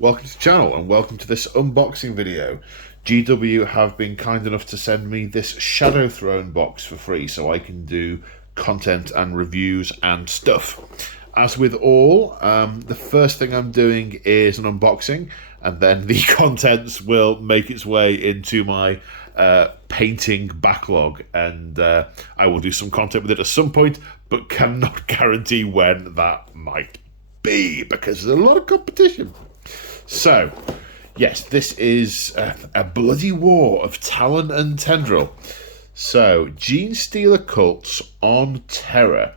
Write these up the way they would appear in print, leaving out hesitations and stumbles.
Welcome to the channel and welcome to this unboxing video. GW have been kind enough to send me this Shadow Throne box for free so I can do content and reviews and stuff. As with all, the first thing I'm doing is an unboxing, and then the contents will make its way into my painting backlog, and I will do some content with it at some point, but cannot guarantee when that might be because there's a lot of competition. So, yes, this is a bloody war of talon and tendril. So, Genestealer cults on Terra.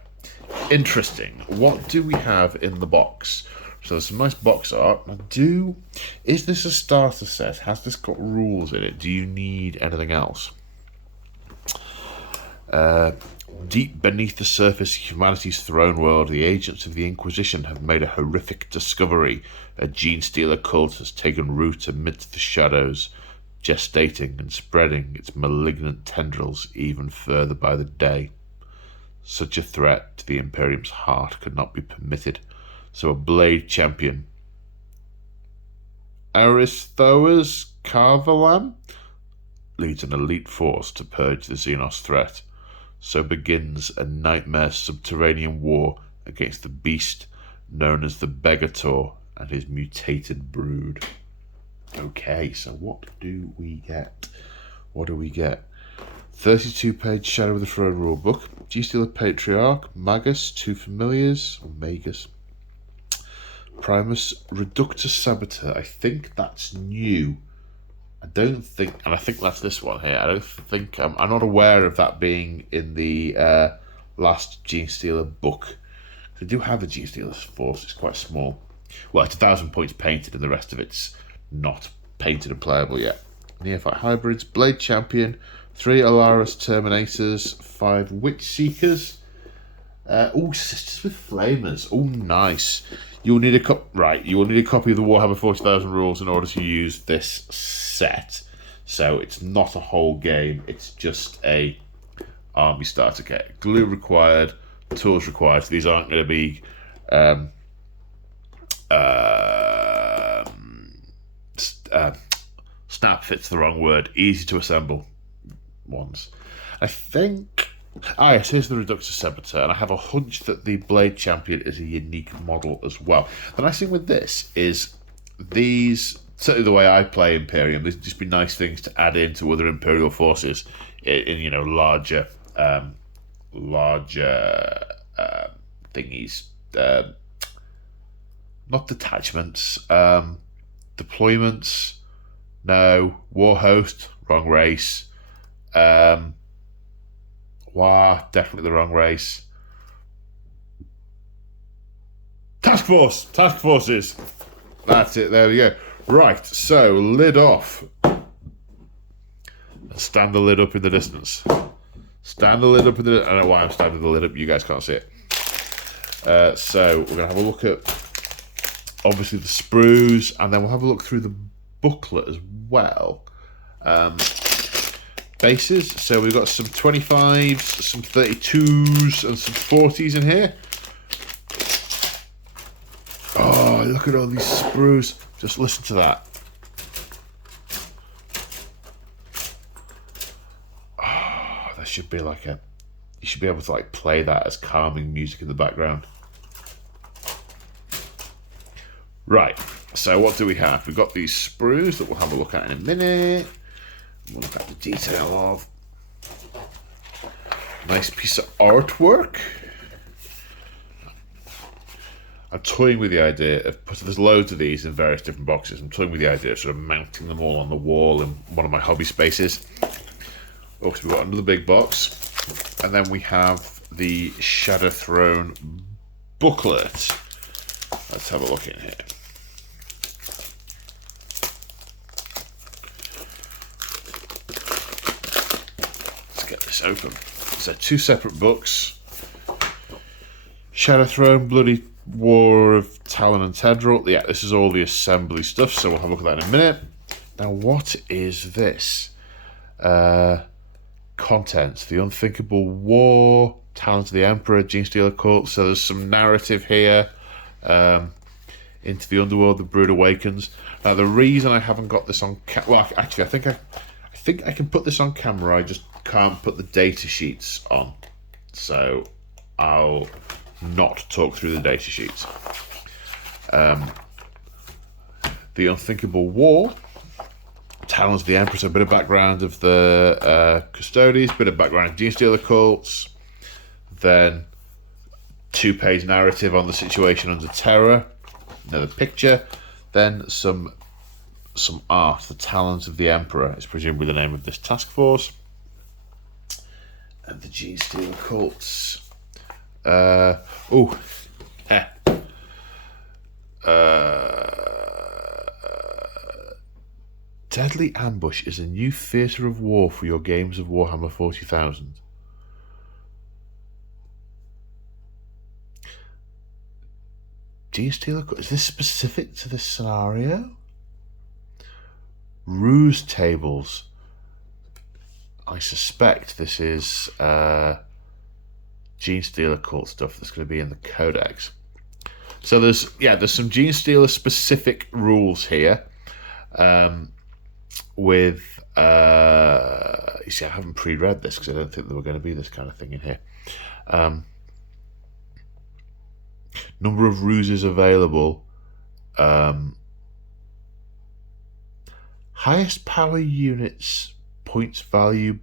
Interesting. What do we have in the box? So there's some nice box art. Is this a starter set? Has this got rules in it? Do you need anything else? Deep beneath the surface of humanity's throne world, the agents of the Inquisition have made a horrific discovery. A Genestealer cult has taken root amidst the shadows, gestating and spreading its malignant tendrils even further by the day. Such a threat to the Imperium's heart could not be permitted, so a blade champion, Aeronautica Carvalam, leads an elite force to purge the Xenos threat. So begins a nightmare subterranean war against the beast known as the Begator and his mutated brood. Okay, so what do we get? 32-page Shadow of the Throne rulebook. Genestealer Patriarch, Magus, 2 familiars, or Magus. Primus, Reductor Saboteur. I think that's new. I think that's this one here. I'm not aware of that being in the last Genestealer book. They do have a Genestealer force, it's quite small. Well, it's 1,000 points painted and the rest of it's not painted and playable yet. Neophyte Hybrids, Blade Champion, 3 Alaris Terminators, 5 Witch Seekers. Sisters with Flamers. Oh, nice. You will need a copy of the Warhammer 40,000 rules in order to use this set. So it's not a whole game, it's just a army starter kit. Glue required, tools required. So these aren't going to be snap fits the wrong word. Easy to assemble ones. I think. Yes, here's the Reductor Saboteur, and I have a hunch that the Blade Champion is a unique model as well. The nice thing with this is these, certainly the way I play Imperium, these would just be nice things to add into other Imperial forces in larger thingies. Not detachments, deployments. No, War Host, wrong race. Definitely the wrong race. Task forces. That's it. There we go. Right. So lid off. Stand the lid up in the distance. Stand the lid up in the. I don't know why I'm standing the lid up. You guys can't see it. So we're gonna have a look at obviously the sprues, and then we'll have a look through the booklet as well. Bases, so we've got some 25s, some 32s, and some 40s in here. Oh, look at all these sprues. Just listen to that. Oh, there should be you should be able to play that as calming music in the background. Right, so what do we have? We've got these sprues that we'll have a look at in a minute. We'll look at the detail of. Nice piece of artwork. I'm toying with the idea of there's loads of these in various different boxes. I'm toying with the idea of sort of mounting them all on the wall in one of my hobby spaces. Also, we've got another big box, and then we have the Shadow Throne booklet. Let's have a look in here. This open. So 2 separate books. Shadow Throne, Bloody War of Talon and Tendril. Yeah, this is all the assembly stuff, so we'll have a look at that in a minute. Now, what is this? Contents. The Unthinkable War, Talons of the Emperor, Genestealer Cult. So there's some narrative here. into the underworld. The Brood Awakens. Now, the reason I haven't got this on well, actually, I think I can put this on camera. I just can't put the data sheets on, so I'll not talk through the data sheets. The Unthinkable War, Talons of the Emperor, so a bit of background of the Custodies, bit of background of Genestealer cults, then 2-page narrative on the situation under Terror, another picture, then some art. The Talons of the Emperor is presumably the name of this task force, and the Genestealer cults. Deadly Ambush is a new theatre of war for your games of Warhammer 40,000. Genestealer, is this specific to this scenario? Ruse tables. I suspect this is Genestealer cult stuff that's going to be in the Codex. So there's some Genestealer specific rules here. With you see, I haven't pre-read this because I don't think there were going to be this kind of thing in here. Number of ruses available. Highest power units, points value,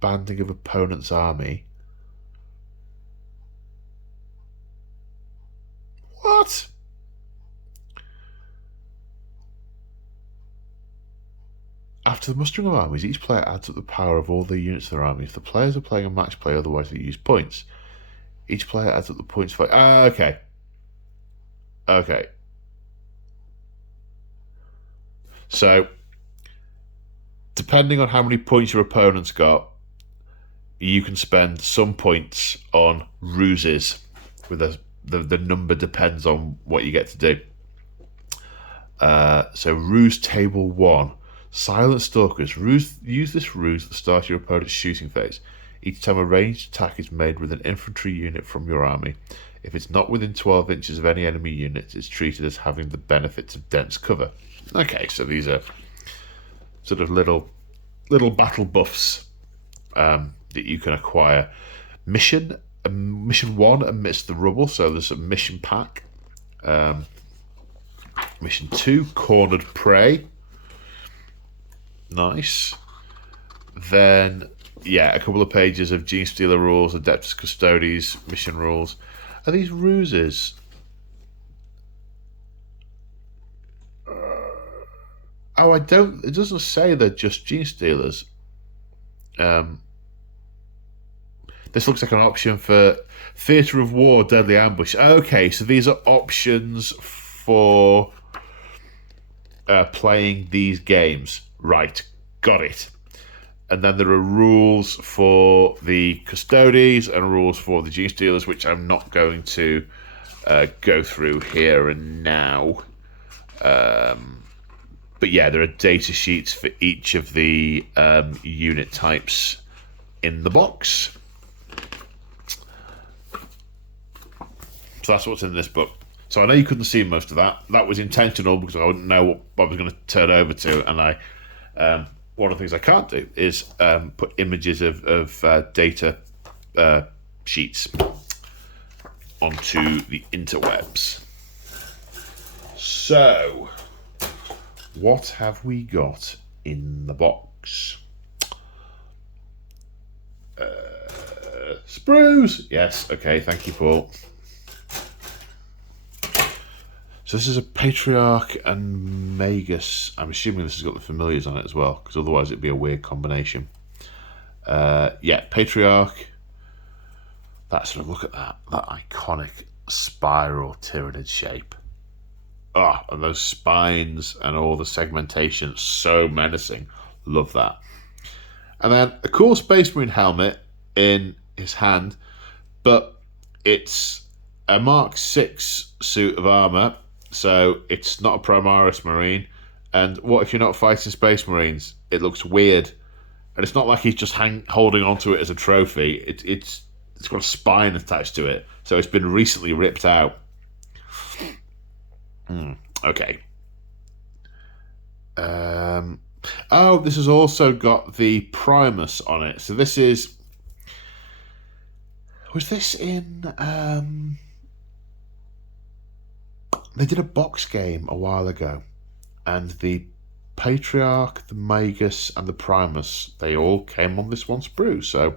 banding of opponent's army. What? After the mustering of armies, each player adds up the power of all the units of their army. If the players are playing a match play, otherwise they use points. Each player adds up the points for... okay. Okay. So, depending on how many points your opponent's got, you can spend some points on ruses. With the number depends on what you get to do. So, Ruse Table 1. Silent Stalkers. Use this ruse at the start of your opponent's shooting phase. Each time a ranged attack is made with an infantry unit from your army, if it's not within 12 inches of any enemy unit, it's treated as having the benefits of dense cover. Okay, so these are sort of little battle buffs that you can acquire. Mission 1, Amidst the Rubble, so there's a mission pack. Mission 2, Cornered Prey. Nice. Then, a couple of pages of Genestealer rules, Adeptus Custodes, mission rules. Are these ruses? It doesn't say they're just Genestealers. This looks like an option for Theatre of War, Deadly Ambush. Okay, so these are options for playing these games. Right, got it. And then there are rules for the Custodes and rules for the Genestealers, which I'm not going to go through here and now. But yeah, there are data sheets for each of the unit types in the box. So that's what's in this book. So I know you couldn't see most of that. That was intentional because I wouldn't know what I was going to turn over to, and one of the things I can't do is put images of data sheets onto the interwebs. So, what have we got in the box? Sprues! Yes, okay, thank you, Paul. So this is a Patriarch and Magus. I'm assuming this has got the familiars on it as well, because otherwise it'd be a weird combination. Patriarch. That sort of, look at that iconic spiral Tyranid shape. And those spines and all the segmentation, so menacing. Love that. And then a cool Space Marine helmet in his hand, but it's a Mark 6 suit of armour. So it's not a Primaris Marine. And what if you're not fighting Space Marines? It looks weird. And it's not like he's just holding onto it as a trophy. It's got a spine attached to it. So it's been recently ripped out. Okay. Oh, this has also got the Primus on it. So this is... Was this in... They did a box game a while ago. And the Patriarch, the Magus, and the Primus, they all came on this one sprue. So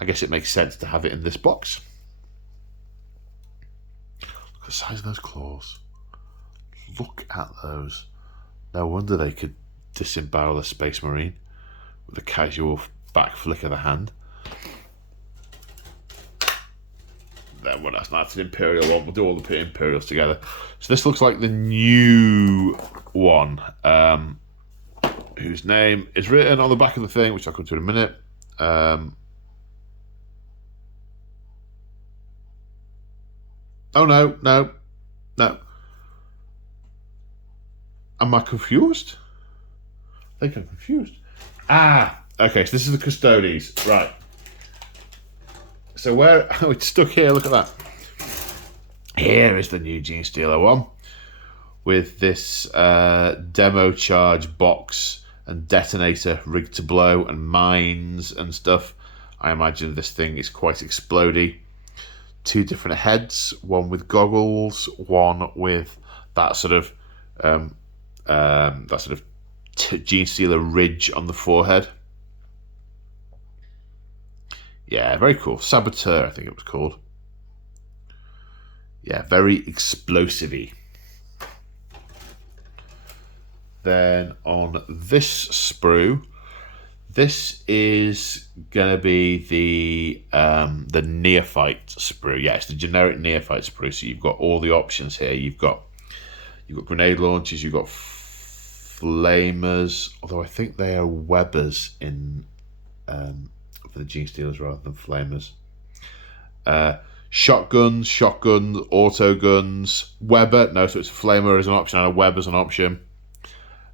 I guess it makes sense to have it in this box. Look at the size of those claws. Look at those. No wonder they could disembowel a Space Marine with a casual back flick of the hand. Then what else? That's an Imperial one. We'll do all the Imperials together. So this looks like the new one, whose name is written on the back of the thing, which I'll come to in a minute. Oh no. Am I confused? I think I'm confused. Okay, so this is the Custodes, right. So where, oh, it's stuck here, look at that. Here is the new Genestealer one, with this demo charge box and detonator rigged to blow and mines and stuff. I imagine this thing is quite explodey. 2 different heads, one with goggles, one with that sort of Genestealer ridge on the forehead. Yeah, very cool. Saboteur, I think it was called. Yeah, very explosive-y. Then on this sprue, this is gonna be the neophyte sprue. Yeah, it's the generic neophyte sprue. So you've got all the options here. You've got grenade launchers. You've got flamers. Although I think they are webbers in for the Genestealers rather than flamers. Shotguns, auto guns, Weber. No, so it's a flamer as an option and a Weber as an option.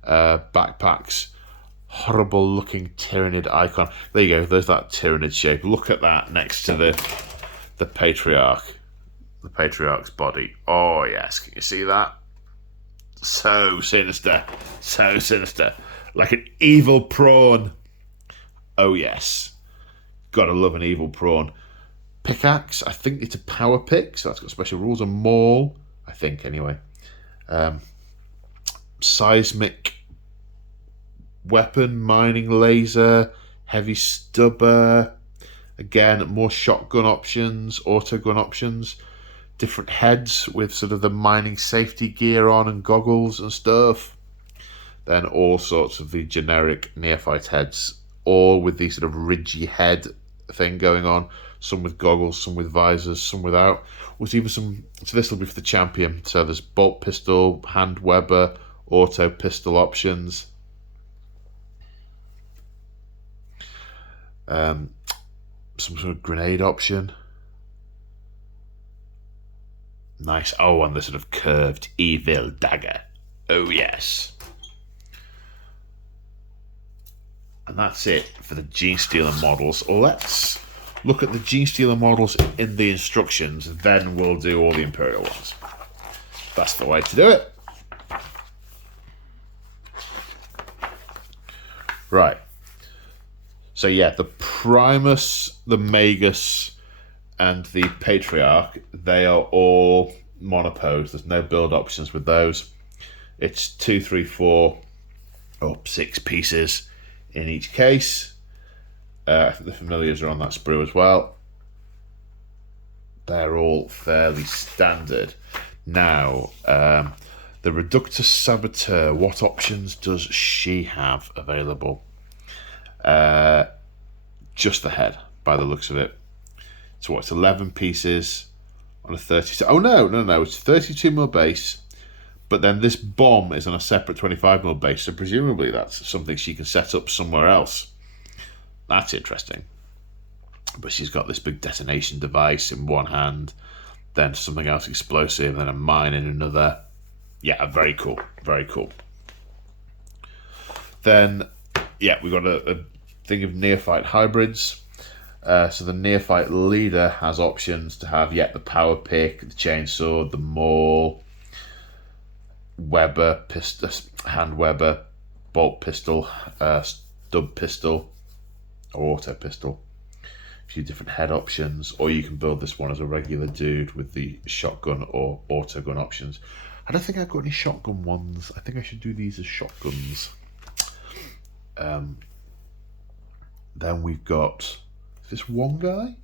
Backpacks. Horrible looking Tyranid icon. There you go, there's that Tyranid shape. Look at that next to the Patriarch. The Patriarch's body. Oh yes, can you see that? So sinister. So sinister. Like an evil prawn. Oh yes. Gotta love an evil prawn. Pickaxe, I think it's a power pick, so that's got special rules. A maul, I think anyway. Seismic weapon, mining laser, heavy stubber. Again, more shotgun options, auto gun options. Different heads with sort of the mining safety gear on and goggles and stuff. Then all sorts of the generic neophyte heads, all with the sort of ridgy head thing going on. Some with goggles, some with visors, some without. There's even some, so this will be for the champion. So there's bolt pistol, hand Weber, auto pistol options. Some sort of grenade option. Nice. Oh, and the sort of curved evil dagger. Oh yes. And that's it for the Genestealer models. Let's look at the Genestealer models in the instructions, then we'll do all the Imperial ones. That's the way to do it. Right. So yeah, the Primus, the Magus, and the Patriarch, they are all monopose. There's no build options with those. It's 2, 3, 4, or 6 pieces in each case. I think the familiars are on that sprue as well. They're all fairly standard. Now, the Reductus Saboteur, what options does she have available? Just the head, by the looks of it. So what's 11 pieces on a 32? Oh no, it's 32mm base, but then this bomb is on a separate 25mm base, so presumably that's something she can set up somewhere else. That's interesting. But she's got this big detonation device in one hand, then something else explosive, then a mine in another. Yeah, very cool, very cool. Then, yeah, we've got a thing of neophyte hybrids. So the neophyte leader has options to have, the power pick, the chainsaw, the maul. Weber pistol, hand Weber, bolt pistol, stub pistol, or auto pistol. A few different head options, or you can build this one as a regular dude with the shotgun or auto gun options. I don't think I've got any shotgun ones. I think I should do these as shotguns. Then we've got this one guy.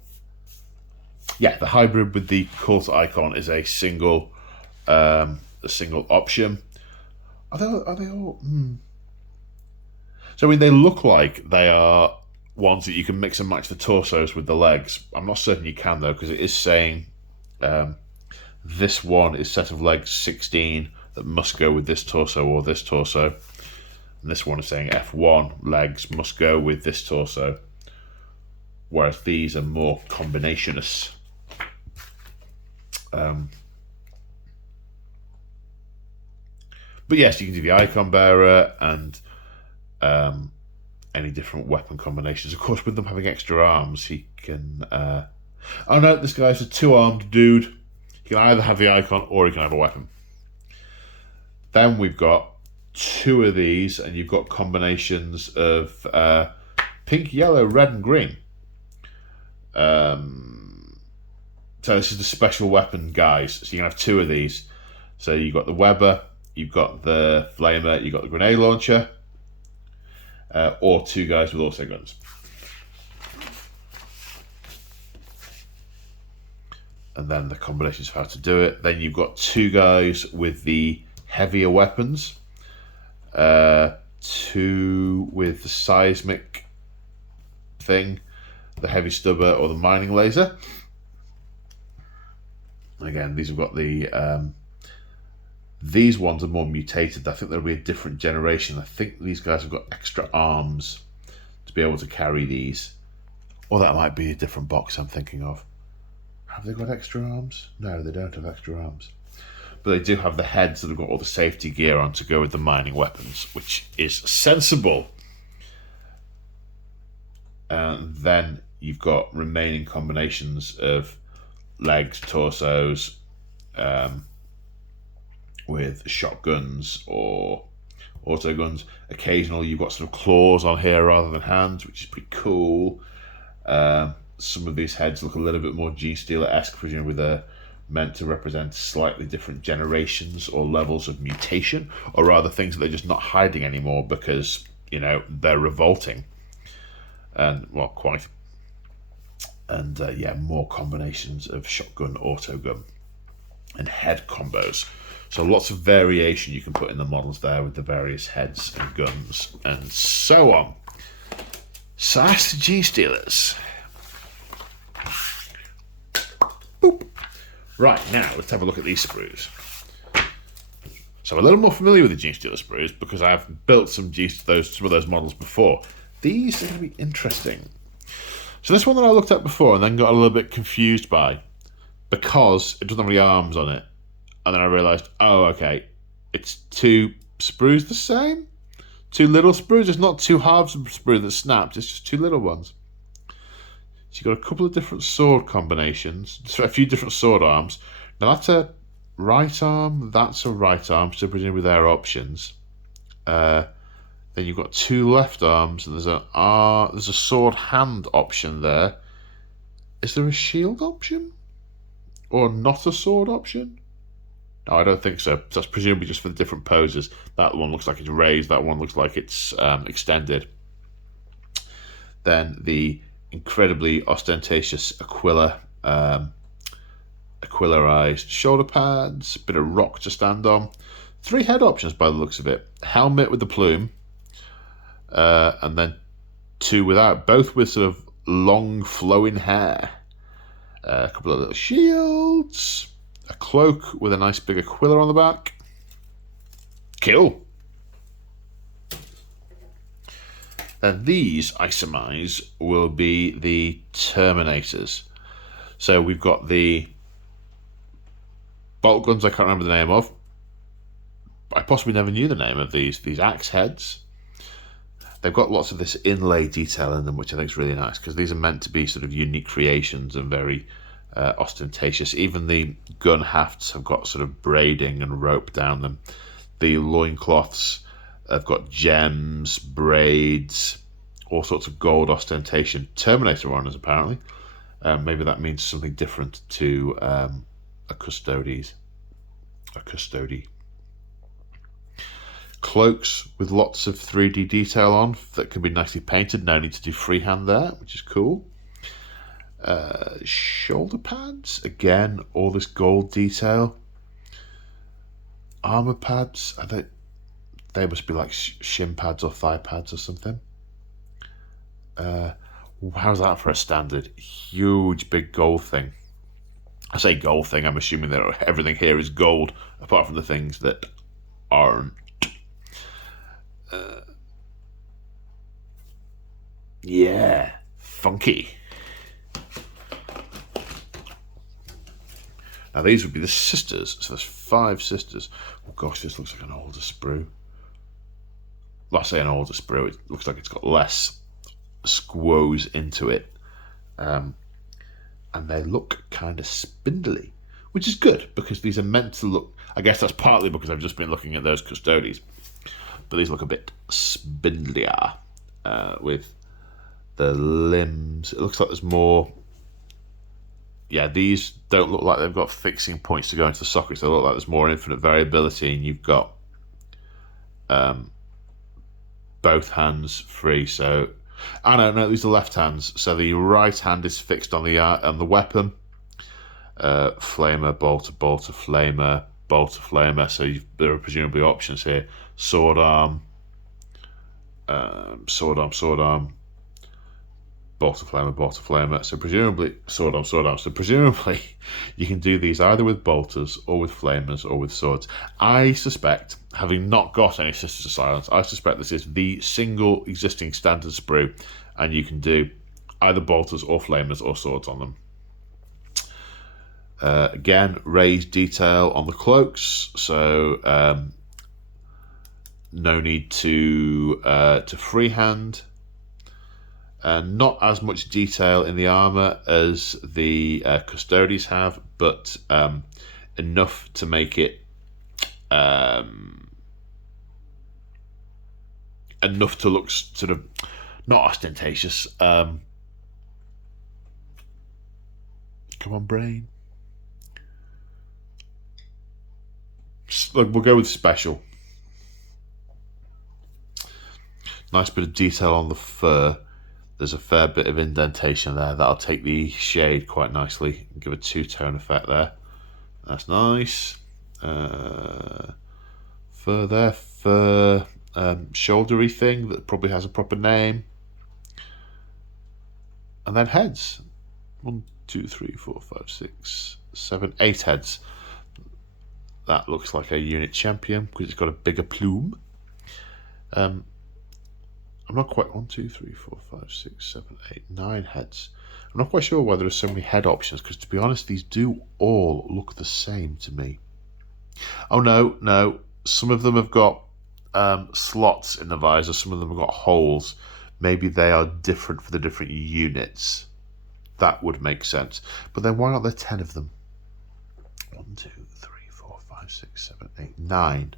Yeah, the hybrid with the cult icon is a single option. Are they all? So I mean, they look like they are ones that you can mix and match the torsos with the legs. I'm not certain you can though, because it is saying this one is set of legs 16 that must go with this torso or this torso. And this one is saying F1 legs must go with this torso, whereas these are more combinationist. But yes, you can do the icon bearer and any different weapon combinations. Of course, with them having extra arms, he can... oh no, this guy's a two-armed dude. He can either have the icon or he can have a weapon. Then we've got two of these, and you've got combinations of pink, yellow, red, and green. So this is the special weapon guys. So you can have two of these. So you've got the Weber, you've got the Flamer, you've got the grenade launcher, or two guys with auto guns. And then the combinations of how to do it. Then you've got two guys with the heavier weapons, two with the seismic thing, the heavy stubber or the mining laser. Again, these have got the these ones are more mutated. I think there'll be a different generation. I think these guys have got extra arms to be able to carry these, or that might be a different box I'm thinking of. Have they got extra arms? No, they don't have extra arms. But they do have the heads that have got all the safety gear on to go with the mining weapons, which is sensible. And then you've got remaining combinations of legs, torsos, with shotguns or auto guns. Occasionally you've got sort of claws on here rather than hands, which is pretty cool. Some of these heads look a little bit more G-Stealer-esque, presumably they're meant to represent slightly different generations or levels of mutation, or rather things that they're just not hiding anymore because, you know, they're revolting. And, well, quite. And, yeah, more combinations of shotgun, auto gun, and head combos. So lots of variation you can put in the models there with the various heads and guns and so on. So that's the G-Stealers. Boop. Right, now let's have a look at these sprues. So I'm a little more familiar with the G-Stealer sprues because I've built some of those models before. These are going to be interesting. So this one that I looked at before and then got a little bit confused by, because it doesn't have any arms on it. And then I realised, oh, okay, it's two sprues the same? Two little sprues? It's not two halves of a sprue that snapped, it's just two little ones. So you've got a couple of different sword combinations, so a few different sword arms. Now that's a right arm, that's a right arm, so presumably they're options. Then you've got two left arms, and there's a sword hand option there. Is there a shield option? Or not a sword option? No, I don't think so. That's presumably just for the different poses. That one looks like it's raised, that one looks like it's extended. Then the incredibly ostentatious Aquilarized shoulder pads, bit of rock to stand on. Three head options by the looks of it. Helmet with the plume, and then two without, both with sort of long flowing hair. A couple of little shields, a cloak with a nice big Aquila on the back. Cool. And these, I surmise, will be the Terminators. So we've got the bolt guns I can't remember the name of. I possibly never knew the name of these axe heads. They've got lots of this inlay detail in them, which I think is really nice, because these are meant to be sort of unique creations and very ostentatious. Even the gun hafts have got sort of braiding and rope down them. the loincloths have got gems, braids, all sorts of gold ostentation. Terminator honours, apparently. Maybe that means something different to a custody. Cloaks with lots of 3D detail on that can be nicely painted. No need to do freehand there, which is cool. Shoulder pads, again, all this gold detail. Armor pads, they must be like shin pads or thigh pads or something. How's that for a standard? Huge big gold thing. I say gold thing, I'm assuming that everything here is gold, apart from the things that aren't. Yeah, funky. Now these would be the sisters, so there's 5 sisters. Oh gosh, this looks like an older sprue. Well, I say an older sprue, it looks like it's got less squoze into it. And they look kind of spindly, which is good, because these are meant to look... I guess that's partly because I've just been looking at those custodies. But these look a bit spindlier with the limbs. It looks like there's more... Yeah, these don't look like they've got fixing points to go into the sockets. They look like there's more infinite variability, and you've got both hands free. So, I don't know, these are left hands. So the right hand is fixed on the weapon. Flamer, bolter, bolter, flamer, bolter, flamer. So there are presumably options here. Sword arm, sword arm, sword arm. Bolter flamer. So presumably, sword arm. So presumably, you can do these either with bolters or with flamers or with swords. I suspect, having not got any Sisters of Silence, I suspect this is the single existing standard sprue, and you can do either bolters or flamers or swords on them. Again, raised detail on the cloaks, so no need to freehand. Not as much detail in the armor as the custodies have, but enough to make it enough to look sort of not ostentatious. Come on, brain. We'll go with special. Nice bit of detail on the fur. There's a fair bit of indentation there. That'll take the shade quite nicely and give a two-tone effect there. That's nice. Fur there. Fur shouldery thing that probably has a proper name. And then heads. 1, 2, 3, 4, 5, 6, 7, 8 heads. That looks like a unit champion because it's got a bigger plume. I'm not quite... 1, 2, 3, 4, 5, 6, 7, 8, 9 heads. I'm not quite sure why there are so many head options, because to be honest, these do all look the same to me. Oh, no. Some of them have got slots in the visor. Some of them have got holes. Maybe they are different for the different units. That would make sense. But then why aren't there 10 of them? 1, 2, 3, 4, 5, 6, 7, 8, 9.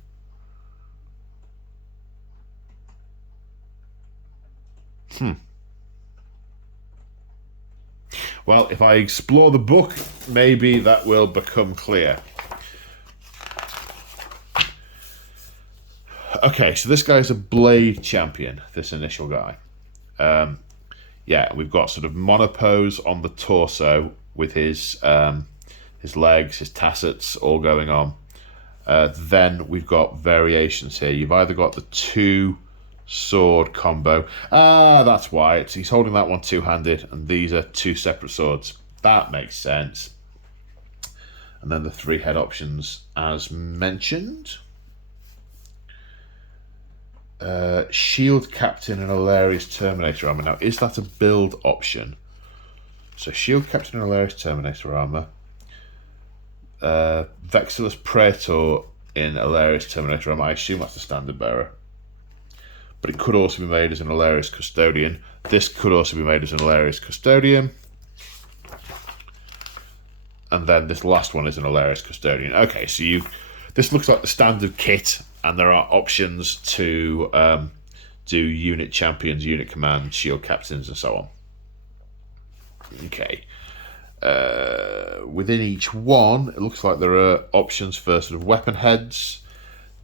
Well, if I explore the book, maybe that will become clear. Okay, so this guy's a blade champion, this initial guy. Yeah, we've got sort of monopose on the torso with his legs, his tassets all going on. Then we've got variations here. You've either got the 2 sword combo. That's why. He's holding that one two-handed, and these are 2 separate swords. That makes sense. And then the 3 head options, as mentioned. Shield Captain and Hilarious Terminator armor. Now, is that a build option? So, Shield Captain and Hilarious Terminator armor. Vexillus Praetor in Hilarious Terminator armor. I assume that's the standard bearer. But it could also be made as an Hilarious Custodian. This could also be made as an Hilarious Custodian. And then this last one is an Hilarious Custodian. Okay, so this looks like the standard kit, and there are options to do unit champions, unit command, shield captains, and so on. Okay. Within each one, it looks like there are options for sort of weapon heads,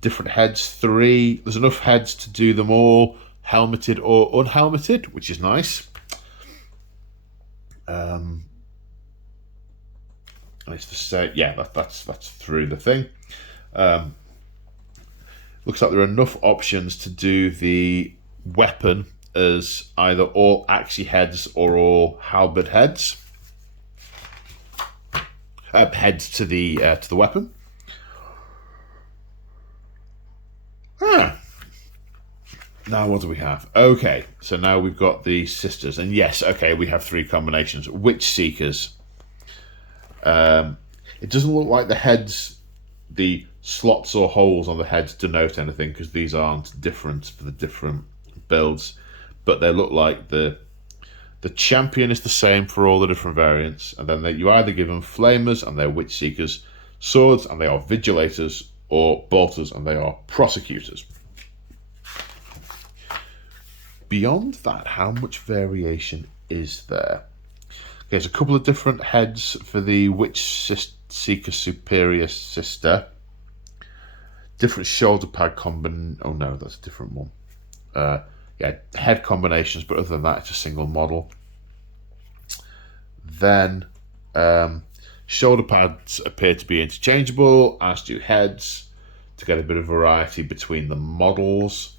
different heads, 3. There's enough heads to do them all, helmeted or unhelmeted, which is nice. And it's the same. Yeah, that's through the thing. Looks like there are enough options to do the weapon as either all axi heads or all halberd heads. Heads to the weapon. Now what do we have? Okay, so now we've got the sisters, and yes, okay, we have 3 combinations. Witch Seekers. It doesn't look like the heads, the slots or holes on the heads denote anything, because these aren't different for the different builds, but they look like the champion is the same for all the different variants, and then you either give them flamers and they're Witch Seekers, swords and they are vigilators, or bolters and they are prosecutors. Beyond that, how much variation is there? Okay, there's a couple of different heads for the Witch Seeker Superior Sister. Different shoulder pad oh no, that's a different one. Yeah, head combinations, but other than that, it's a single model. Then shoulder pads appear to be interchangeable, as do heads, to get a bit of variety between the models.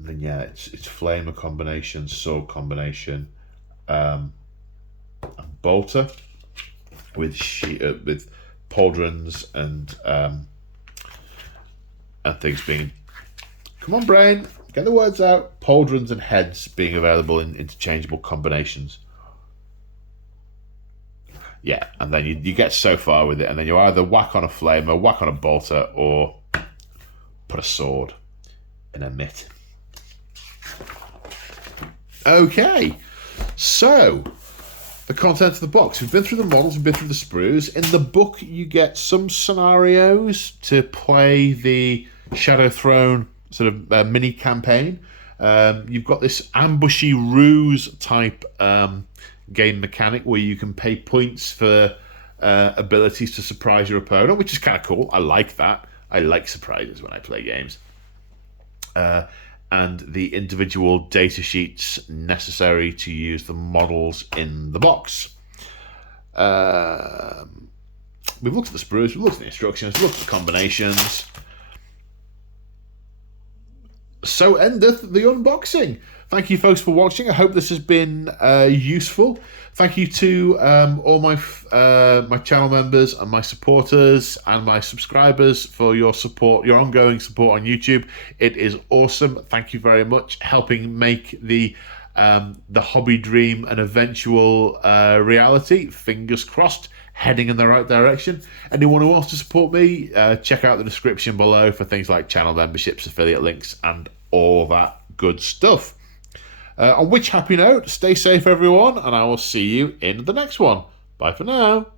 Then yeah, it's flamer combination, sword combination, and bolter with pauldrons and things being. Come on, brain, get the words out. Pauldrons and heads being available in interchangeable combinations. Yeah, and then you get so far with it, and then you either whack on a flamer, whack on a bolter, or put a sword in a mitt. Okay, so the content of the box. We've been through the models, we've been through the sprues. In the book, you get some scenarios to play the Shadow Throne sort of mini campaign. You've got this ambushy ruse type game mechanic where you can pay points for abilities to surprise your opponent, which is kind of cool. I like that. I like surprises when I play games. And the individual data sheets necessary to use the models in the box. We've looked at the sprues, we've looked at the instructions, we've looked at the combinations. So endeth the unboxing. Thank you, folks, for watching. I hope this has been useful. Thank you to all my channel members and my supporters and my subscribers for your support, your ongoing support on YouTube. It is awesome. Thank you very much, helping make the hobby dream an eventual reality. Fingers crossed, heading in the right direction. Anyone who wants to support me, check out the description below for things like channel memberships, affiliate links, and all that good stuff. On which happy note, stay safe everyone, and I will see you in the next one. Bye for now.